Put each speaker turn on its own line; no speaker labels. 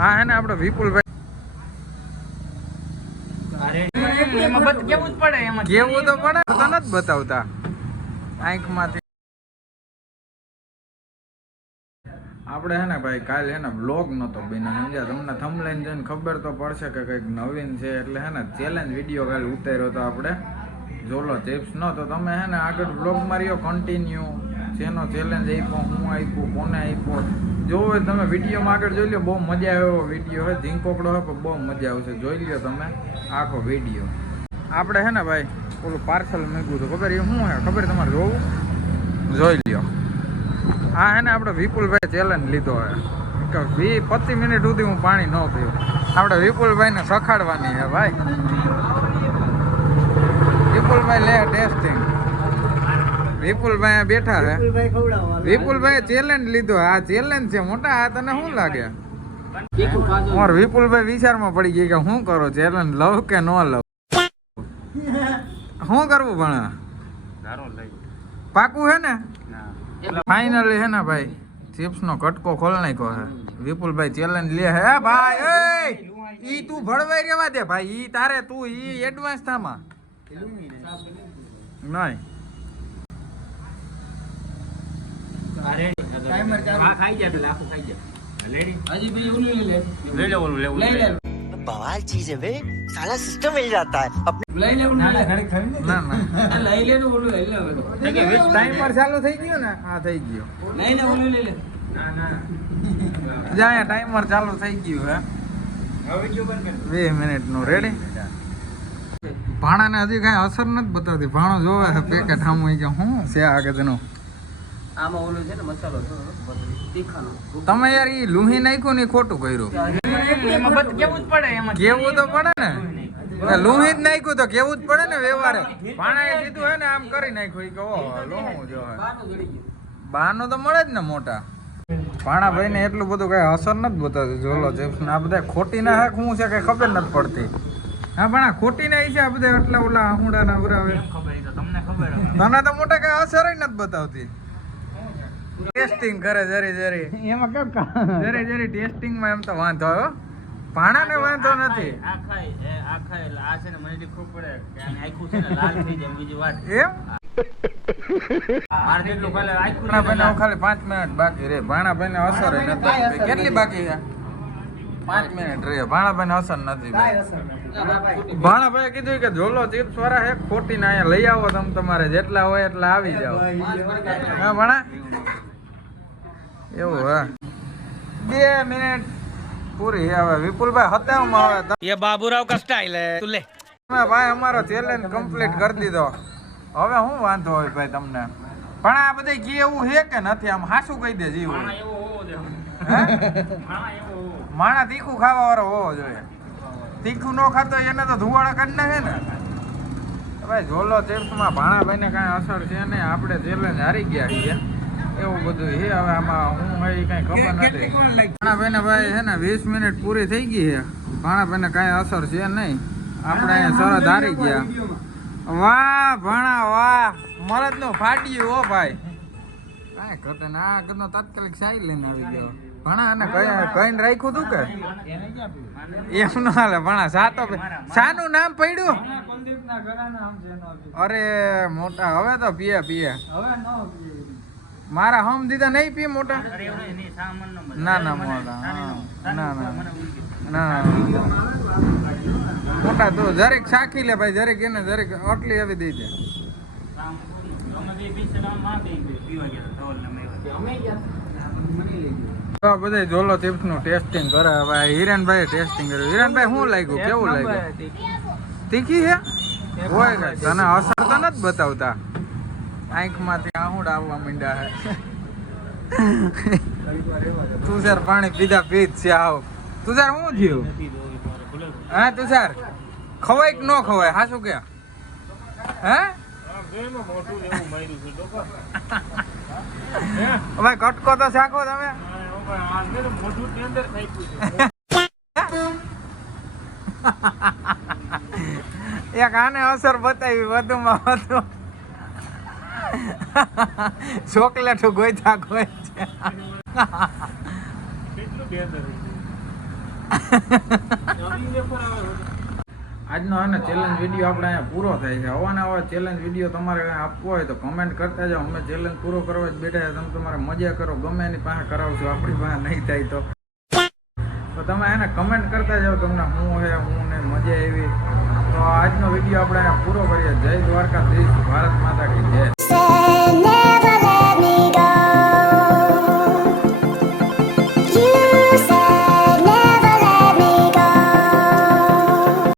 હા હે ને આપણે વિપુલભાઈ.
કેવું
તો પડે તો નથી બતાવતા. આંખમાંથી. આપણે હે ને ભાઈ, કાલે હે ને બ્લોગ નતો બન્યો, સમજ્યા? તમને થમલાઈન જોઈને ખબર તો પડશે કે કંઈક નવીન છે, એટલે હે ને ચેલેન્જ વીડિયો કાલે ઉતાર્યો તો આપણે જોલો ચિપ્સ નો તો તમે હે ને આગળ બ્લોગ માર્યો કન્ટિન્યુ જેનો ચેલેન્જ આપ્યો, હું આપ્યું, કોને આપ્યો. જોવો તમે વિડીયોમાં આગળ જોઈ લો, બહુ મજા આવે એવો વીડિયો હોય, ઝીંકોકડો હોય, પણ બહુ મજા આવશે. જોઈ લો તમે આખો વીડિયો. આપણે હે ને ભાઈ, ઓલું પાર્સલ મૂક્યું હતું. ખબર એ શું હે? ખબર તમારે જોવું? જોઈ લ્યો. આ હે ને આપણે વિપુલભાઈ ચેલેન્જ લીધો હે. કે વી, પચીસ મિનિટ સુધી હું પાણી ન પીવું. આપણે વિપુલભાઈને સખાડવાની હે ભાઈ. વિપુલભાઈ લે, ટેસ્ટિંગ. વિપુલભાઈ બેઠા છે. વિપુલભાઈ ચેલેન્જ લીધો. આ ચેલેન્જ છે મોટા આ તને શું લાગે? મારો વિપુલભાઈ વિચારમાં પડી ગઈ કે શું કરો ચેલેન્જ લવ કે ન લવ શું કરવું ભણા? પાકું હે ને? ફાઇનલી હે ને ભાઈ ચિપ્સ નો કટકો ખોલ નાખ્યો હે. વિપુલભાઈ ચેલેન્જ લે હે. ભાઈ એય! ઈ તું ભળવાઈ રેવા દે ભાઈ. ઈ તારે તું ઈ એડવાન્સ થામાં. નહીં
ટાઈમર ચાલુ. હજી ભાઈ ઓલું લઈ લે. લઈ લે.
बवाल चीज है बे साला सिस्टम मिल जाता है अपने
લઈ લે ઓલું લઈ લે.
ના ના
આ લઈ લે ને ઓલું લઈ લે હવે તો.
ટાઈમર ચાલુ થઈ ગયો ને હા થઈ ગયો
લઈ લે ઓલું લઈ લે.
જ્યાં ટાઈમર ચાલુ થઈ ગયું હે બે મિનિટ નું રેડી ભાણાને હજી કઈ અસર નથી બતાવતી ભાણો જોવે છે પેકેટ આમ હોય કે શું છે આગળનું
આમાં ઓલું છે ને મસાલો તીખાનો.
તમે યાર ઈ લુહી નાખ્યું ને ખોટું કર્યું.
કેવું જ પડે એમાં
કેવું તો પડે ને? લુહી જ નાખ્યું તો કેવું જ પડે ને વ્યવહારે? ભાણાએ સીધું હે ને આમ કરી નાખ્યું. કે ઓહો લોહું જો હે
બારનું
બહારનું તો મળે જ ને મોટા. ભાણાભાઈ ને એટલું બધું કઈ અસર નથી બતાવતું. જોલો ચિપ્સ ને આ બધા ખોટી ના હાક શું છે કઈ ખબર નથી પડતી. હા ભાણા ખોટી ના છે આ બધા એટલા ઓલા આહુડા ના ઉરાવે તમને તો મોટા કઈ અસર નથી બતાવતી. ટેસ્ટિંગ કરે જરી જરી. એમાં કેમ જરી જરી ટેસ્ટિંગમાં એમ તો વાંધો આવ્યો. ભાણા ને વાંધો નથી.
આ ખાય આ ખાય. એટલે આ છે ને મને એટલી પડે કે આખું છે ને લાલ થઈ જાય બીજી વાત.
એમ?
મારે જેટલું ખાલે આખું
ભાણા ભાઈ ખાલી પાંચ મિનિટ બાકી રે ભાણા ભાઈ ને અસર નથી. કેટલી બાકી છે? પાંચ મિનિટ રે ભાણા અસર નથી ભાણાભાઈ કીધું કે ઝોલો ચિપ્સ વાળા હે ખોટી ના અહીંયા લઈ આવો તમે તમારે જેટલા હોય એટલા આવી જાઓ. હા ભાણા? એવું હે? બે મિનિટ પૂરી વિપુલભાઈ હતાવમાં અમારો ચેલેન્જ કમ્પ્લીટ કરી દીધો. હવે હું વાંધો હોય ભાઈ તમને? પણ આ બધે કે એવું હે કે નથી? આમ હાસું કહી દે જીવ. માણા તીખું ખાવા વાળો હોવો જોઈએ. તીખું ન ખાતો એને તો ધુવાળા કરી નાખે ને. ભાઈ ઝોલો ચેપ્સમાં ભાણાભાઈને કાંઈ અસર છે નહીં? આપણે ચેલેન્જ હારી ગયા છીએ. એવું બધું છે. હવે આમાં હું હોય કઈ ખબર નથી. ભાણાભાઈને ભાઈ છે ને વીસ મિનિટ પૂરી થઈ ગઈ છે. ભાણાભાઈને કાંઈ અસર છે નહીં. આપણે અહીંયા સરસ હારી ગયા. વાહ ભાણા વાહ. મરદનું ફાટ્યું હો ભાઈ. કાંઈ ઘટે ને આ ઘરનો તાત્કાલિક સાઈ લઈને આવી ગયો. ભણા અને કઈ કઈને રાખ્યું તું કે? એમ ન હાલે ભણા સાતો સાનું નામ પડ્યું? અરે મોટા હવે તો પીએ પીએ. મારા હમ દીધા નહીં પી મોટા.
નો
ના ના મોટા ના ના ના મોટા તો જરેક સાખી લે ભાઈ જરેક એને જરેક આટલી આવી દઈ દે. બધા જોલો ચિપ્સનું ટેસ્ટિંગ કરે. હવે હિરેનભાઈ ટેસ્ટિંગ કર્યું. હિરેનભાઈ શું લાગ્યું? કેવું લાગ્યું? તીખી છે હોય તને અસર તો નથી બતાવતા. આંખમાંથી આહુડ આવવા માંડ્યા હે. તુષાર પાણી પીધા પીધ છે આવ. તુષાર શું થયું? હા તુષાર ખવાય કે ન ખવાય? હા શું કે? હે? ભાઈ કટકો તો શાખો તમે. એક આને અસર બતાવી વધુમાં વધુ. ચોકલેટ ગોઈતા ગોઈ છે.
આવે.
આજનો આને ચેલેન્જ વીડિયો આપણે અહીંયા પૂરો થાય છે. હવાને હવા ચેલેન્જ વીડિયો તમારે કાંઈ આપવો હોય તો કમેન્ટ કરતા જાઓ. અમે ચેલેન્જ પૂરો કરવા જ બેઠા છે. તમે તમારે મજા કરો. ગમે એની પાસે કરાવશો. આપણી પાસે નહીં થાય તો. તો તમે એને કમેન્ટ કરતા જાઓ તમને હું હે હું ને મજા આવી તો આજનો વીડિયો આપણે પૂરો કરીએ. જય દ્વારકાધીશ. ભારત માતા કી જય.